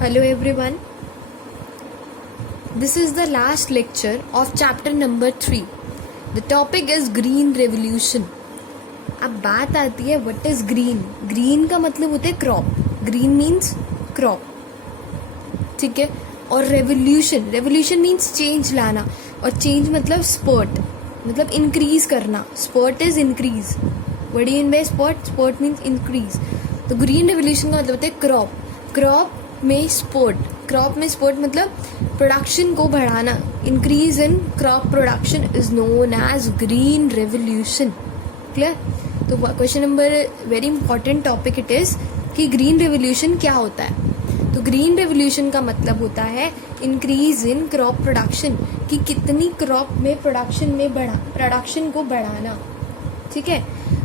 Hello everyone. This is the last lecture of chapter number 3. The topic is Green Revolution. अब बात आती है what is green. Green का मतलब होता है crop. Green means crop. ठीक है. और revolution. Revolution means change लाना. और change मतलब spurt. मतलब increase करना. Spurt is increase. What do you mean by spurt? Spurt means increase. तो green revolution का मतलब होता है crop. Crop में स्पोर्ट मतलब प्रोडक्शन को बढ़ाना. Increase in crop production is known as green revolution. Clear. तो question number very important topic it is कि ग्रीन रेवोल्यूशन क्या होता है. तो ग्रीन रेवोल्यूशन का मतलब होता है इंक्रीज इन क्रॉप प्रोडक्शन, कि कितनी क्रॉप में प्रोडक्शन को बढ़ाना. ठीक है.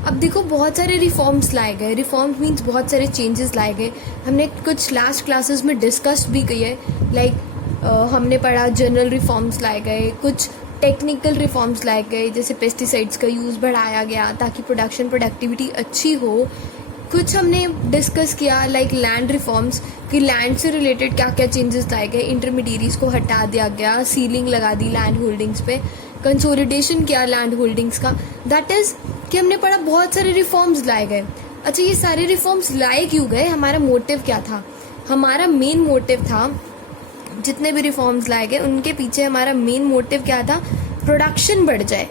अब देखो बहुत सारे रिफॉर्म्स लाए गए. रिफॉर्म्स मीन्स बहुत सारे चेंजेस लाए गए. हमने कुछ लास्ट क्लासेस में डिस्कस भी की है. लाइक हमने पढ़ा जनरल रिफॉर्म्स लाए गए, कुछ टेक्निकल रिफॉर्म्स लाए गए, जैसे पेस्टिसाइड्स का यूज़ बढ़ाया गया ताकि प्रोडक्टिविटी अच्छी हो. कुछ हमने डिस्कस किया लाइक लैंड रिफॉर्म्स, कि लैंड से रिलेटेड क्या क्या चेंजेस लाए गए. इंटरमीडिएरीज को हटा दिया गया, सीलिंग लगा दी लैंड होल्डिंग्स पे, कंसोलिडेशन किया लैंड होल्डिंग्स का. दैट इज कि हमने पढ़ा बहुत सारे रिफॉर्म्स लाए गए. अच्छा, ये सारे रिफॉर्म्स लाए क्यों गए? हमारा मोटिव क्या था? हमारा मेन मोटिव था, जितने भी रिफॉर्म्स लाए गए उनके पीछे हमारा मेन मोटिव क्या था? प्रोडक्शन बढ़ जाए,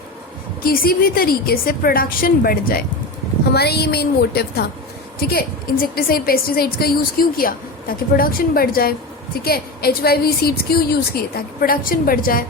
किसी भी तरीके से प्रोडक्शन बढ़ जाए. हमारा ये मेन मोटिव था. ठीक है. इंसेक्टिसाइड पेस्टिसाइड्स का यूज क्यों किया? ताकि प्रोडक्शन बढ़ जाए. ठीक है. HYV सीड्स क्यों यूज किए? ताकि प्रोडक्शन बढ़ जाए.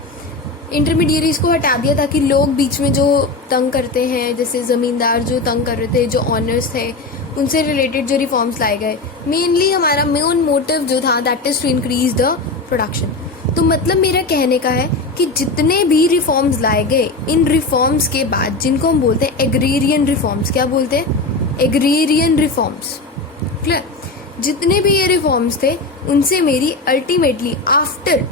इंटरमीडिएरीज को हटा दिया ताकि लोग बीच में जो तंग करते हैं, जैसे जमींदार जो तंग कर रहे थे, जो ऑनर्स थे, उनसे रिलेटेड जो रिफॉर्म्स लाए गए. मेनली हमारा मेन मोटिव जो था that is to increase the production. तो मतलब मेरा कहने का है कि जितने भी रिफॉर्म्स लाए गए, इन रिफॉर्म्स के बाद जिनको हम बोलते हैं एग्रीरियन रिफॉर्म्स, क्या बोलते हैं? Agrarian reforms. क्लियर. जितने भी ये रिफॉर्म्स थे उनसे मेरी अल्टीमेटली आफ्टर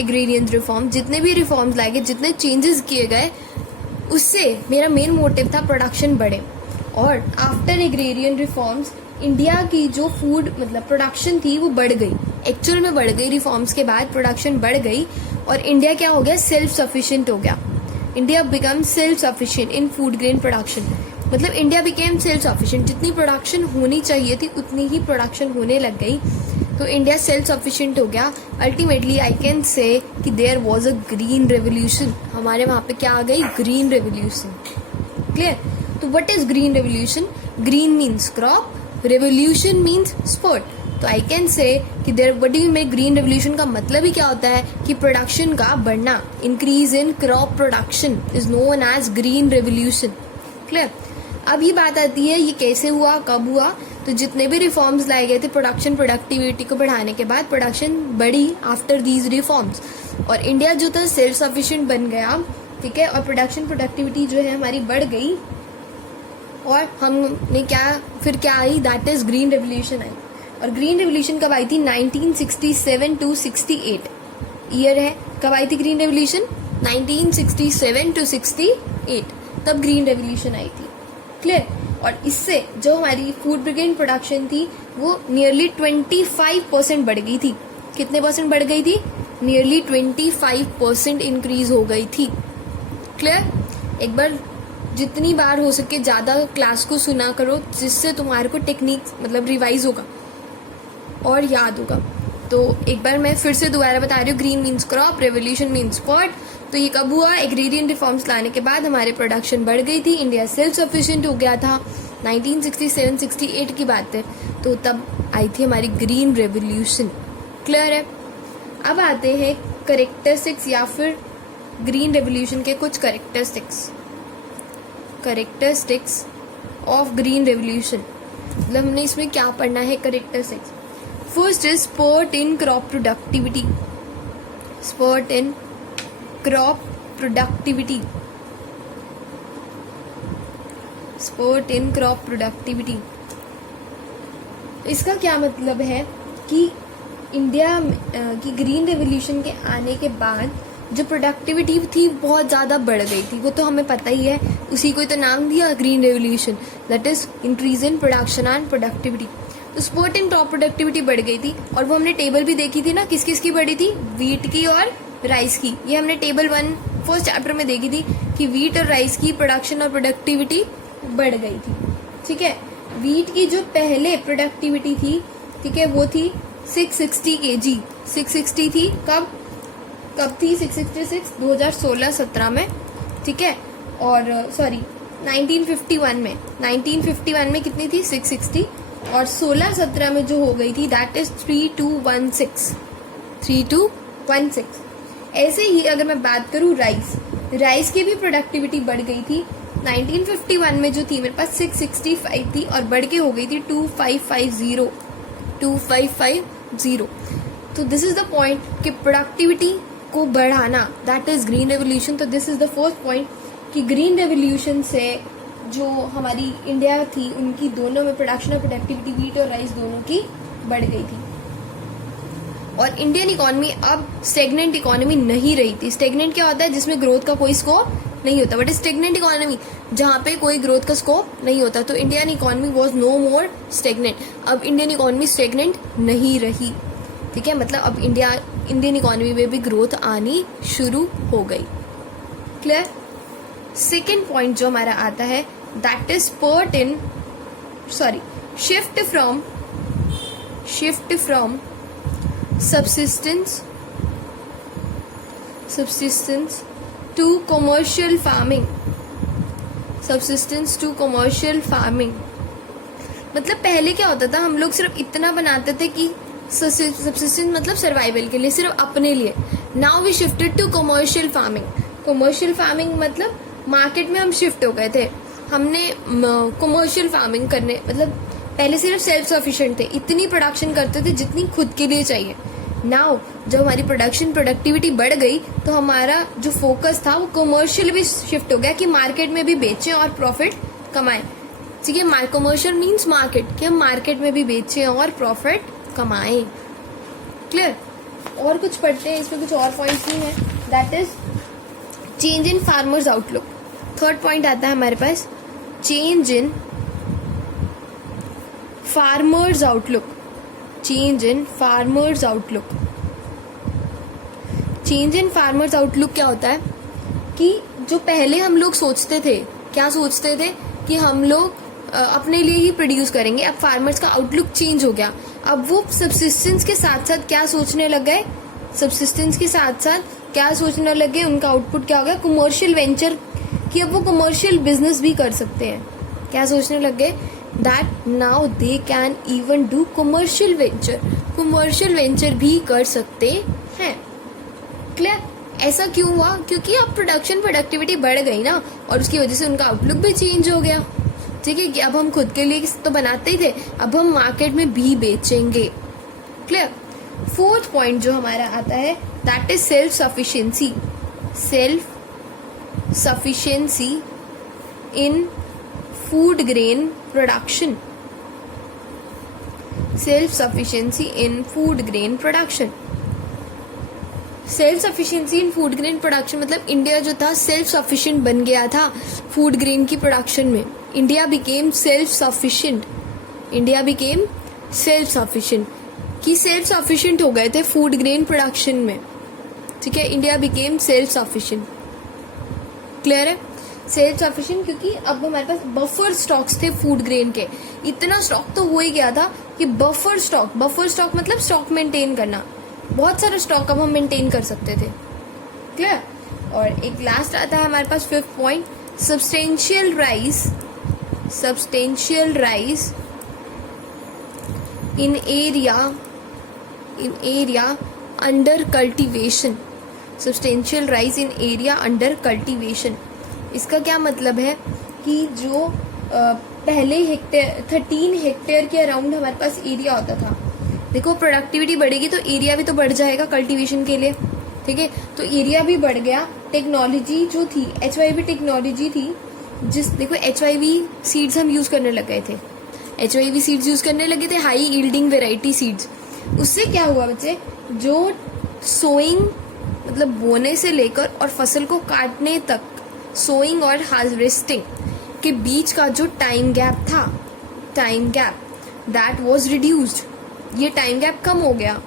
एग्रीरियन रिफॉर्म, जितने भी रिफॉर्म्स लाए गए, जितने चेंजेस किए गए, उससे मेरा मेन मोटिव था प्रोडक्शन बढ़े. और आफ्टर एग्रीरियन रिफॉर्म्स इंडिया की जो फूड मतलब प्रोडक्शन थी वो बढ़ गई. एक्चुअल में बढ़ गई. रिफॉर्म्स के बाद प्रोडक्शन बढ़ गई और इंडिया क्या हो गया? सेल्फ सफिशिएंट हो गया. इंडिया बिकम सेल्फ सफिशिएंट इन फूड ग्रेन प्रोडक्शन. मतलब इंडिया बिकेम सेल्फ सफिशिएंट. जितनी प्रोडक्शन होनी चाहिए थी उतनी ही प्रोडक्शन होने लग गई. तो इंडिया सेल्फ सफिशिएंट हो गया. अल्टीमेटली आई कैन से कि there was a green revolution. हमारे वहां पे क्या आ गई? Green revolution. क्लियर. तो what is green revolution? Green means crop, revolution means sport. तो आई कैन से कि there what do you make green revolution का मतलब ही क्या होता है? कि प्रोडक्शन का बढ़ना. Increase in crop production is known as green revolution. Clear. अब ये बात आती है ये कैसे हुआ, कब हुआ? तो जितने भी रिफॉर्म्स लाए गए थे प्रोडक्टिविटी को बढ़ाने के बाद प्रोडक्शन बढ़ी आफ्टर दीज रिफॉर्म्स, और इंडिया जो था सेल्फ सफिशिएंट बन गया. ठीक है. और प्रोडक्टिविटी जो है हमारी बढ़ गई. और हमने क्या आई? दैट इज ग्रीन रेवोल्यूशन आई. और ग्रीन रेवोल्यूशन कब आई थी? 1967 to 68 ईयर है. कब आई थी ग्रीन रेवोल्यूशन? 1967 to 68. तब ग्रीन रेवोल्यूशन आई थी. क्लियर. और इससे जो हमारी फूड ग्रेन प्रोडक्शन थी वो नियरली 25% बढ़ गई थी. कितने परसेंट बढ़ गई थी? नियरली 25% इंक्रीज हो गई थी. क्लियर. एक बार जितनी बार हो सके ज्यादा क्लास को सुना करो, जिससे तुम्हारे को टेक्निक मतलब रिवाइज होगा और याद होगा. तो एक बार मैं फिर से दोबारा बता रही हूँ. Green means crop, revolution means spot. तो ये कब हुआ? एग्रीरियन रिफॉर्म्स लाने के बाद हमारे प्रोडक्शन बढ़ गई थी. इंडिया सेल्फ सफिशिएंट हो गया था. 1967-68 की बात है. तो तब आई थी हमारी ग्रीन रेवोल्यूशन. क्लियर है. अब आते हैं कैरेक्टरिस्टिक्स या फिर ग्रीन रेवोल्यूशन के कुछ कैरेक्टरिस्टिक्स ऑफ ग्रीन रेवोल्यूशन. मतलब हमने इसमें क्या पढ़ना है? Characteristics. First is sport in crop productivity. Sport in crop productivity. Sport in crop productivity. इसका क्या मतलब है कि इंडिया की ग्रीन रेवोल्यूशन के आने के बाद जो प्रोडक्टिविटी थी बहुत ज़्यादा बढ़ गई थी. वो तो हमें पता ही है. उसी को तो नाम दिया green revolution. That is increase in production and productivity. तो स्पोर्ट इन क्रॉप प्रोडक्टिविटी बढ़ गई थी, और वो हमने टेबल भी देखी थी ना, किस किस की बढ़ी थी, वीट की और राइस की। ये हमने टेबल 1 फर्स्ट चैप्टर में देखी थी कि वीट और राइस की प्रोडक्शन और प्रोडक्टिविटी बढ़ गई थी। ठीक है, वीट की जो पहले प्रोडक्टिविटी थी, ठीक है, वो थी 660 kg। 660 थी कब थी 666 2016-17 में। ठीक है, और सॉरी 1951 में कितनी थी 660, और 16-17 में जो हो गई थी दैट इज 3216। ऐसे ही अगर मैं बात करूं राइस की भी प्रोडक्टिविटी बढ़ गई थी। 1951 में जो थी मेरे पास 665 थी और बढ़ के हो गई थी 2550। तो दिस इज द पॉइंट कि प्रोडक्टिविटी को बढ़ाना, दैट इज ग्रीन रेवोल्यूशन। तो this is the first point कि ग्रीन रेवोल्यूशन से जो हमारी इंडिया थी उनकी दोनों में प्रोडक्शन और प्रोडक्टिविटी, वीट और राइस दोनों की बढ़ गई थी। और इंडियन इकोनॉमी अब स्टेगनेंट इकोनॉमी नहीं रही थी। स्टेगनेंट क्या होता है, जिसमें ग्रोथ का कोई स्कोप नहीं होता, बट स्टेगनेंट इकोनॉमी जहाँ पे कोई ग्रोथ का स्कोप नहीं होता। तो Indian economy was no more stagnant. अब इंडियन इकोनॉमी स्टेगनेंट नहीं रही। ठीक है, मतलब अब इंडियन इकोनॉमी में भी ग्रोथ आनी शुरू हो गई। क्लियर। सेकेंड पॉइंट जो हमारा आता है that is shift from subsistence to commercial farming। मतलब पहले क्या होता था, हम लोग सिर्फ इतना बनाते थे कि सबसिस्टेंस मतलब सर्वाइवल के लिए, सिर्फ अपने लिए। Now we shifted to commercial farming मतलब मार्केट में हम शिफ्ट हो गए थे। हमने कमर्शियल फार्मिंग करने, मतलब पहले सिर्फ सेल्फ सफिशिएंट थे, इतनी प्रोडक्शन करते थे जितनी खुद के लिए चाहिए। नाउ जब हमारी प्रोडक्टिविटी बढ़ गई तो हमारा जो फोकस था वो कमर्शियल भी शिफ्ट हो गया कि मार्केट में भी बेचें और प्रॉफिट कमाएं। ठीक है, कमर्शियल मीन्स मार्केट, कि हम मार्केट में भी बेचें और प्रॉफिट कमाएं। क्लियर। और कुछ पढ़ते हैं, इसमें कुछ और पॉइंट्स नहीं है। That is change in farmers outlook. Third point आता है हमारे पास change in farmers outlook. Change in farmers outlook क्या होता है कि जो पहले हम लोग सोचते थे, क्या सोचते थे कि हम लोग अपने लिए ही प्रोड्यूस करेंगे। अब फार्मर्स का आउटलुक चेंज हो गया। अब वो सब्सिस्टेंस के साथ साथ क्या सोचने लग गए, उनका आउटपुट क्या हो गया, कमर्शियल वेंचर, कि अब वो कमर्शियल बिजनेस भी कर सकते हैं। क्या सोचने लग गए, that now they can even do commercial venture भी कर सकते हैं। क्लियर। ऐसा क्यों हुआ, क्योंकि अब प्रोडक्टिविटी बढ़ गई ना, और उसकी वजह से उनका आउटलुक भी चेंज हो गया। ठीक है, कि अब हम खुद के लिए तो बनाते ही थे, अब हम मार्केट में भी बेचेंगे। क्लियर। फोर्थ पॉइंट जो हमारा आता है that is self sufficiency in food grain production. Self sufficiency in food grain production मतलब इंडिया जो था सेल्फ सफिशिएंट बन गया था फूड ग्रेन की प्रोडक्शन में। इंडिया बिकेम सेल्फ सफिशिएंट कि सेल्फ सफिशिएंट हो गए थे फूड ग्रेन प्रोडक्शन में। ठीक है, India became self sufficient. Clear है, सेल्फ सफिशिएंट, क्योंकि अब हमारे पास बफर स्टॉक्स थे फूड ग्रेन के। इतना स्टॉक तो हो ही गया था कि बफर स्टॉक मतलब स्टॉक मेंटेन करना, बहुत सारा स्टॉक अब हम मेंटेन कर सकते थे। क्लियर। और एक लास्ट आता है हमारे पास fifth point, substantial rise in area under cultivation. Substantial rise in area under cultivation, इसका क्या मतलब है कि जो पहले 13 हेक्टेयर के अराउंड हमारे पास एरिया होता था। देखो, प्रोडक्टिविटी बढ़ेगी तो एरिया भी तो बढ़ जाएगा कल्टीवेशन के लिए। ठीक है, तो एरिया भी बढ़ गया। टेक्नोलॉजी जो थी, HYV टेक्नोलॉजी थी, देखो HYV सीड्स हम यूज करने लग गए थे। HYV सीड्स यूज करने लगे थे, हाई यील्डिंग वेराइटी सीड्स। उससे क्या हुआ बच्चे, जो सोइंग मतलब बोने से लेकर और फसल को काटने तक, सोइंग और हार्वेस्टिंग के बीच का जो time gap that was reduced, ये टाइम गैप कम हो गया,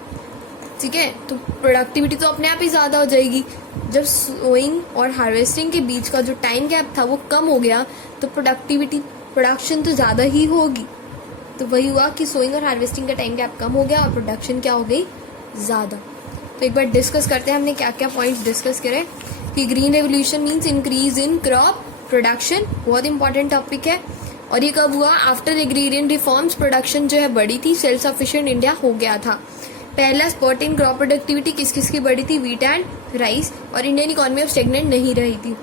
ठीक है। तो प्रोडक्टिविटी तो अपने आप ही ज़्यादा हो जाएगी। जब सोइंग और हार्वेस्टिंग के बीच का जो टाइम गैप था वो कम हो गया तो प्रोडक्शन तो ज़्यादा ही होगी। तो वही हुआ कि सोइंग और हार्वेस्टिंग का टाइम गैप कम हो गया और प्रोडक्शन क्या हो गई, ज़्यादा। तो एक बार डिस्कस करते हैं हमने क्या क्या पॉइंट्स डिस्कस करे कि green revolution means increase in crop production, बहुत इंपॉर्टेंट टॉपिक है। और ये कब हुआ, आफ्टर एग्रीरियन रिफॉर्म्स प्रोडक्शन जो है बढ़ी थी, सेल्फ सफिशिएंट इंडिया हो गया था। पहला स्पॉट इन क्रॉप प्रोडक्टिविटी किस किस की बढ़ी थी, वीट एंड राइस, और इंडियन इकोनॉमी अब स्टेगनेंट नहीं रही थी।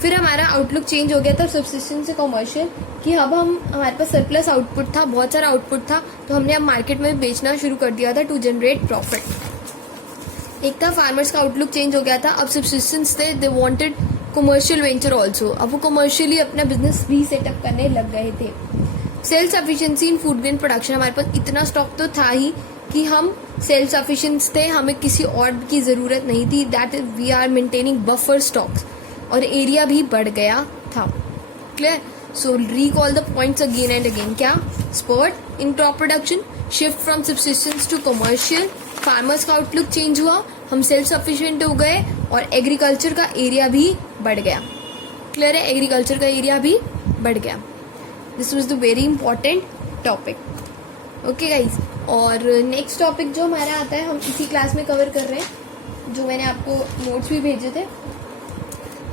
फिर हमारा आउटलुक चेंज हो गया था सब्सिस्टेंस से कॉमर्शियल, कि अब हमारे पास सरप्लस आउटपुट था, बहुत सारा आउटपुट था, तो हमने अब मार्केट में बेचना शुरू कर दिया था टू जनरेट प्रॉफिट। एक था फार्मर्स का आउटलुक चेंज हो गया था, अब सब्सिस्टेंस थे, they wanted commercial venture also, अब वो कमर्शियली अपना बिजनेस भी सेटअप करने लग गए थे। सेल्फ सफिशिएंसी इन फूड ग्रेन प्रोडक्शन, हमारे पास इतना स्टॉक तो था ही कि हम सेल्फ सफिशिएंट थे, हमें किसी और की ज़रूरत नहीं थी, that we are maintaining buffer stocks, और एरिया भी बढ़ गया था। Clear? So recall the points again and again. क्या? Spot in crop production, shift from subsistence to commercial, farmers का आउटलुक चेंज हुआ, हम सेल्फ सफिशिएंट हो गए, और एग्रीकल्चर का एरिया भी बढ़ गया। क्लियर है? एग्रीकल्चर का एरिया भी बढ़ गया। This was the very important topic. Okay guys, और नेक्स्ट टॉपिक जो हमारा आता है हम इसी क्लास में कवर कर रहे हैं, जो मैंने आपको नोट्स भी भेजे थे।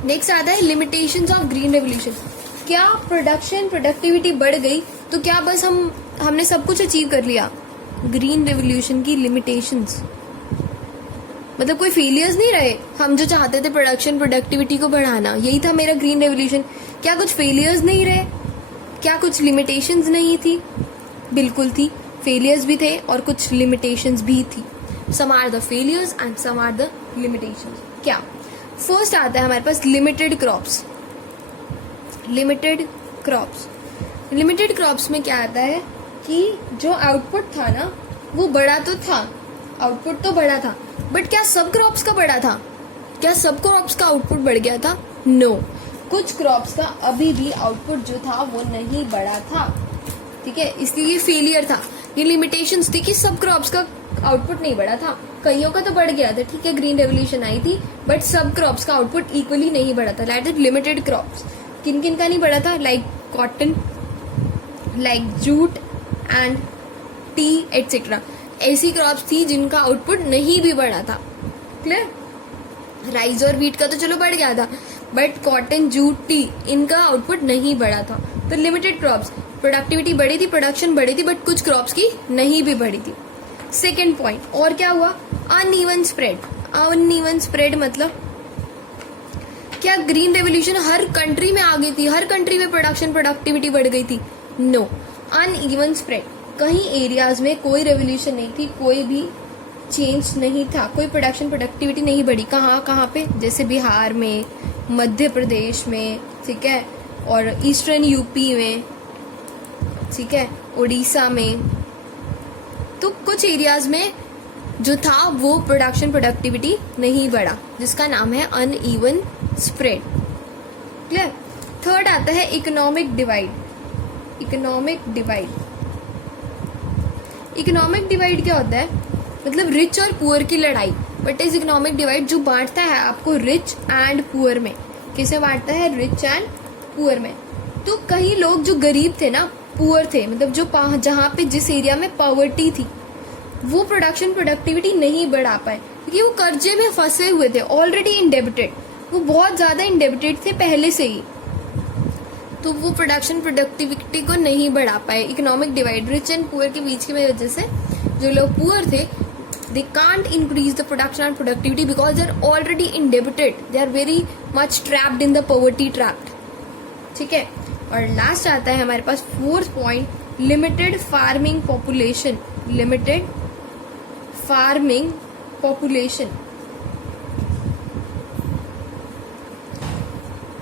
नेक्स्ट आता है लिमिटेशंस ऑफ ग्रीन रेवोल्यूशन। क्या प्रोडक्टिविटी बढ़ गई तो क्या बस हमने सब कुछ अचीव कर लिया? ग्रीन रेवोल्यूशन की लिमिटेशंस मतलब कोई फेलियर्स नहीं रहे। हम जो चाहते थे प्रोडक्टिविटी को बढ़ाना, यही था मेरा ग्रीन रेवोल्यूशन। क्या कुछ फेलियर्स नहीं रहे? क्या कुछ लिमिटेशंस नहीं थी? बिल्कुल थी, फेलियर्स भी थे और कुछ लिमिटेशंस भी थी। Some are the failures and some are the limitations. क्या? फर्स्ट आता है हमारे पास लिमिटेड क्रॉप्स। लिमिटेड क्रॉप्स में क्या आता है कि जो आउटपुट था ना वो बड़ा तो था, आउटपुट तो बड़ा था, बट क्या सब क्रॉप्स का बड़ा था? क्या सब क्रॉप्स का आउटपुट बढ़ गया था? नो, कुछ क्रॉप्स का अभी भी आउटपुट जो था वो नहीं बढ़ा था। ठीक है, इसलिए ये फेलियर था, ये लिमिटेशंस थी कि सब क्रॉप्स का आउटपुट नहीं बढ़ा था। कईयों का तो बढ़ गया था, ठीक है, ग्रीन रेवोल्यूशन आई थी, बट सब क्रॉप्स का आउटपुट इक्वली नहीं बढ़ा था। That is limited crops. किन किन का नहीं बढ़ा था? Like cotton, like jute and T etcetera. ऐसी क्रॉप्स थी जिनका आउटपुट नहीं भी बढ़ा था। क्लियर? राइस और व्हीट का तो चलो बढ़ गया था, बट कॉटन, जूट, टी, इनका आउटपुट नहीं बढ़ा था। तो लिमिटेड क्रॉप्स, प्रोडक्टिविटी बढ़ी थी, प्रोडक्शन बढ़ी थी, बट कुछ क्रॉप्स की नहीं भी बढ़ी थी। सेकेंड पॉइंट, और क्या हुआ? Uneven spread. अनइवन स्प्रेड मतलब क्या ग्रीन रेवोल्यूशन हर कंट्री में आ गई थी, हर कंट्री में प्रोडक्टिविटी बढ़ गई थी? No, uneven spread. कहीं एरियाज में कोई रेवोल्यूशन नहीं थी, कोई भी चेंज नहीं था, कोई प्रोडक्टिविटी नहीं बढ़ी। कहाँ पे? जैसे बिहार में, मध्य प्रदेश में, ठीक है, और ईस्टर्न यूपी में, ठीक है, उड़ीसा में। तो कुछ एरियाज में जो था वो प्रोडक्टिविटी नहीं बढ़ा, जिसका नाम है अनइवन स्प्रेड। क्लियर? थर्ड आता है इकोनॉमिक डिवाइड। इकोनॉमिक डिवाइड क्या होता है? मतलब रिच और पुअर की लड़ाई। बट इज इकोनॉमिक डिवाइड जो बांटता है आपको रिच एंड पुअर में। किसे बांटता है? रिच एंड पुअर में। तो कई लोग जो गरीब थे ना, पुअर थे, मतलब जो जहाँ पे जिस एरिया में पॉवर्टी थी, वो प्रोडक्टिविटी नहीं बढ़ा पाए क्योंकि वो कर्जे में फंसे हुए थे, ऑलरेडी इंडेबिटेड, वो बहुत ज्यादा इंडेबिटेड थे पहले से ही, तो वो प्रोडक्टिविटी को नहीं बढ़ा पाए। Economic divide, rich and poor के बीच की वजह से जो लोग पुअर थे, they can't increase the production and productivity because they are already indebted, they are very much trapped in the poverty trap। ठीक है, और लास्ट आता है हमारे पास fourth point, limited farming population. Limited farming population.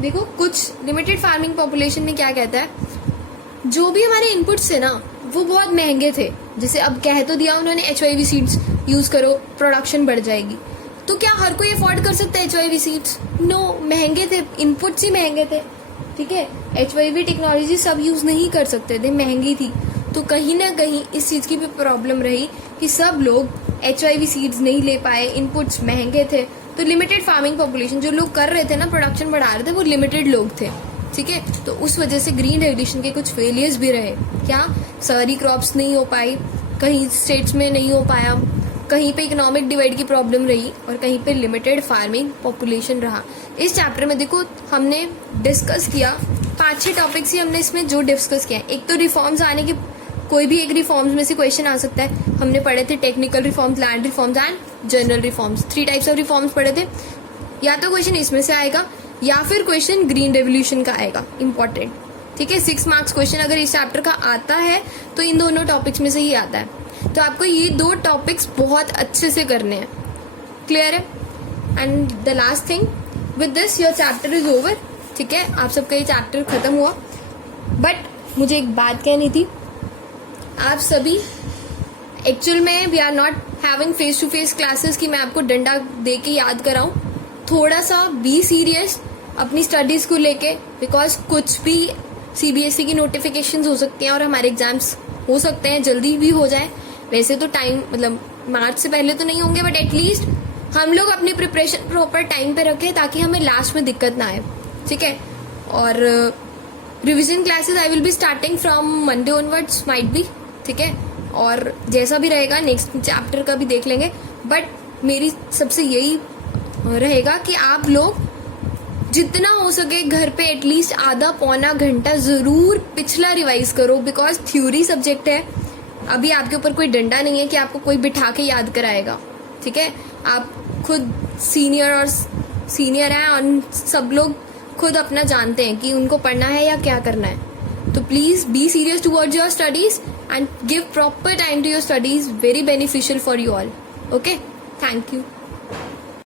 देखो, कुछ लिमिटेड फार्मिंग पॉपुलेशन में क्या कहता है, जो भी हमारे इनपुट्स थे ना वो बहुत महंगे थे। जैसे अब कह तो दिया उन्होंने HYV सीड्स यूज करो, प्रोडक्शन बढ़ जाएगी, तो क्या हर कोई अफोर्ड कर सकता है HYV सीड्स? नो, महंगे थे, इनपुट्स ही महंगे थे। ठीक है, HYV टेक्नोलॉजी सब यूज नहीं कर सकते थे, महंगी थी। तो कहीं ना कहीं इस चीज़ की भी प्रॉब्लम रही कि सब लोग HIV सीड्स नहीं ले पाए, इनपुट्स महंगे थे, तो लिमिटेड फार्मिंग पॉपुलेशन जो लोग कर रहे थे ना, प्रोडक्शन बढ़ा रहे थे, वो लिमिटेड लोग थे, ठीक है। तो उस वजह से ग्रीन रेवोल्यूशन के कुछ फेलियर्स भी रहे। क्या? सारी क्रॉप्स नहीं हो पाई, कहीं स्टेट्स में नहीं हो पाया, कहीं पे इकोनॉमिक डिवाइड की प्रॉब्लम रही और कहीं पे लिमिटेड फार्मिंग पॉपुलेशन रहा। इस चैप्टर में देखो हमने डिस्कस किया 5-6 टॉपिक्स ही हमने इसमें जो डिस्कस किया। एक तो रिफॉर्म्स आने के, कोई भी एक रिफॉर्म्स में से क्वेश्चन आ सकता है। हमने पढ़े थे technical reforms, land reforms and general reforms, 3 types of reforms पढ़े थे। या तो क्वेश्चन इसमें से आएगा या फिर क्वेश्चन ग्रीन रेवोल्यूशन का आएगा, इंपॉर्टेंट, ठीक है। 6 मार्क्स क्वेश्चन अगर इस चैप्टर का आता है तो इन दोनों टॉपिक्स में से ही आता है। तो आपको ये 2 टॉपिक्स बहुत अच्छे से करने हैं, क्लियर है। And the last thing, with this your chapter is over, ठीक है। आप सबका ये चैप्टर खत्म हुआ। बट मुझे एक बात कहनी थी, आप सभी एक्चुअल में we are not having face to face classes कि मैं आपको डंडा दे के याद कराऊं। थोड़ा सा बी सीरियस अपनी स्टडीज को लेके, बिकॉज कुछ भी CBSE की नोटिफिकेशंस हो सकती हैं और हमारे एग्जाम्स हो सकते हैं जल्दी भी हो जाए। वैसे तो टाइम मतलब मार्च से पहले तो नहीं होंगे, बट एटलीस्ट हम लोग अपनी प्रिपरेशन प्रॉपर टाइम पे रखें ताकि हमें लास्ट में दिक्कत ना आए, ठीक है। और revision classes I will be starting from Monday onwards, might be, ठीक है। और जैसा भी रहेगा नेक्स्ट चैप्टर का भी देख लेंगे। बट मेरी सबसे यही रहेगा कि आप लोग जितना हो सके घर पे एटलीस्ट आधा पौना घंटा जरूर पिछला रिवाइज करो, बिकॉज थ्योरी सब्जेक्ट है। अभी आपके ऊपर कोई डंडा नहीं है कि आपको कोई बिठा के याद कराएगा, ठीक है। आप खुद सीनियर हैं और सब लोग खुद अपना जानते हैं कि उनको पढ़ना है या क्या करना है। तो please be serious towards your studies and give proper time to your studies, very beneficial for you all, okay. Thank you.